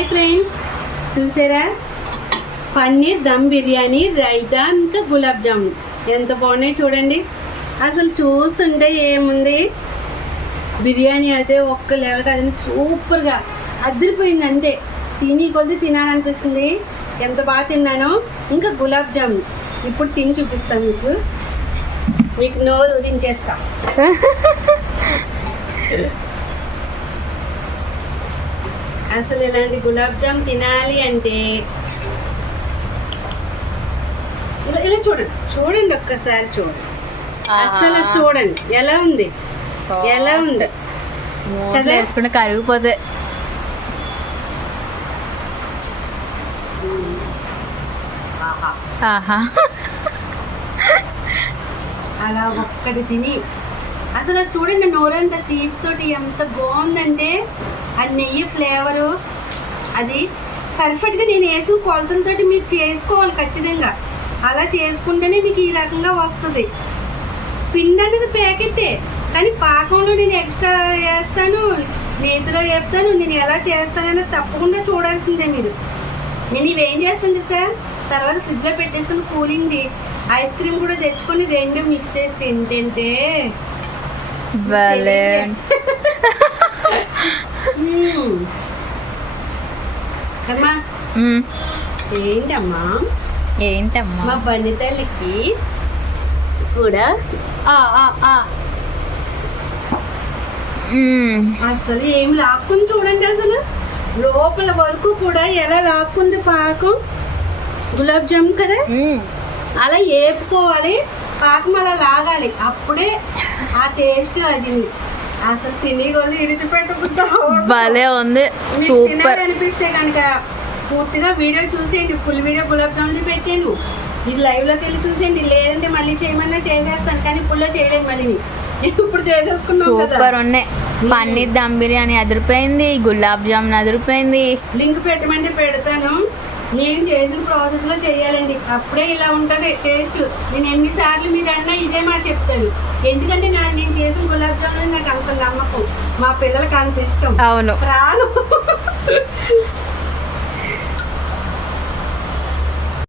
Hi friends చూసారా? పన్నీర్ దమ్ బిర్యానీ రైతా ఇంకా గులాబ్ జామున్. ఎంత బాగున్నాయి చూడండి. అసలు చూస్తుంటే ఏముంది? బిర్యానీ అయితే ఒక్క లెవెల్ కాదని సూపర్గా అదిరిపోయింది అంతే. తిని కొద్ది తినాలనిపిస్తుంది. ఎంత బాగా తిన్నానో ఇంకా గులాబ్ జామున్. ఇప్పుడు తిని చూపిస్తాను మీకు. మీకు నోరు ఉదించేస్తా అసలు ఇలాంటి గులాబ్ జామ్ తినాలి అంటే ఇలా ఇలా చూడండి. చూడండి ఒక్కసారి చూడండి. అసలు చూడండి. ఎలా ఉంది? ఎలా ఉంది? వేసుకుంటే కరిగిపోతే. అలా ఒక్కటి తిని. అసలు చూడండి నోరంతా తీపితోటి ఎంత బాగుందంటే. ఆ నెయ్యి ఫ్లేవరు అది పర్ఫెక్ట్గా నేను వేసిన కొలతలతోటి మీరు చేసుకోవాలి ఖచ్చితంగా. అలా చేసుకుంటేనే మీకు ఈ రకంగా వస్తుంది. పిండి అనేది ప్యాకెట్టే కానీ పాకంలో నేను ఎక్స్ట్రా వేస్తాను నేతిలో వేస్తాను నేను ఎలా చేస్తానో తప్పకుండా చూడాల్సిందే మీరు. నేను ఇవేం చేస్తాను సార్ తర్వాత ఫ్రిడ్జ్లో పెట్టేసుకుని కూలింగ్ది ఐస్ క్రీమ్ కూడా తెచ్చుకొని రెండు మిక్స్ చేసి తింటుంటే భలే మ్మ్. అమ్మా. మ్మ్. ఏంటమ్మా? మా ఏంటమ్మా బండి తల్లికి కూడా ఆ, ఆ, ఆ. మ్మ్. అసలు ఏం లాక్కుంది చూడండి అసలు. లోపల వరకు కూడా ఎలా లాక్కుంది పాకం? గులాబ్ జామ్ కదా. అలా ఏపుకోవాలి. పాకం అలా లాగాలి. అప్పుడే ఆ టేస్ట్ అది అసలు తిని కొద్ది ఇడిచిపెట్టబుద్దా భలే ఉంది. సూపర్. అనిపిస్తే కనుక పూర్తిగా వీడియో చూసేయండి ఫుల్ వీడియో గులాబ్ జామున్ పెట్టాను ఇది లైవ్లోకి వెళ్ళి చూసేయండి లేదంటే మళ్ళీ చేయమన్నా చేసేస్తాను కానీ ఇప్పుడు చేయలేదు మళ్ళీ. ఇప్పుడు చేసేసుకున్నాం సూపర్ ఉన్నాయి. పన్నీర్ దమ్ బిర్యానీ అదిరిపోయింది గులాబ్ జామున్ అదిరిపోయింది. లింక్ పెట్టమంటే పెడతాను. నేను చేసిన ప్రాసెస్లో చేయాలండి. అప్పుడే ఇలా ఉంటది టేస్ట్ నేను ఎన్నిసార్లు మీరు అన్నా ఇదే మాట చెప్తాను. ఎందుకంటే నా నేను చేసిన నాకు అంత నమ్మకం మా పిల్లలకి అంత ఇష్టం. అవును. ప్రాణం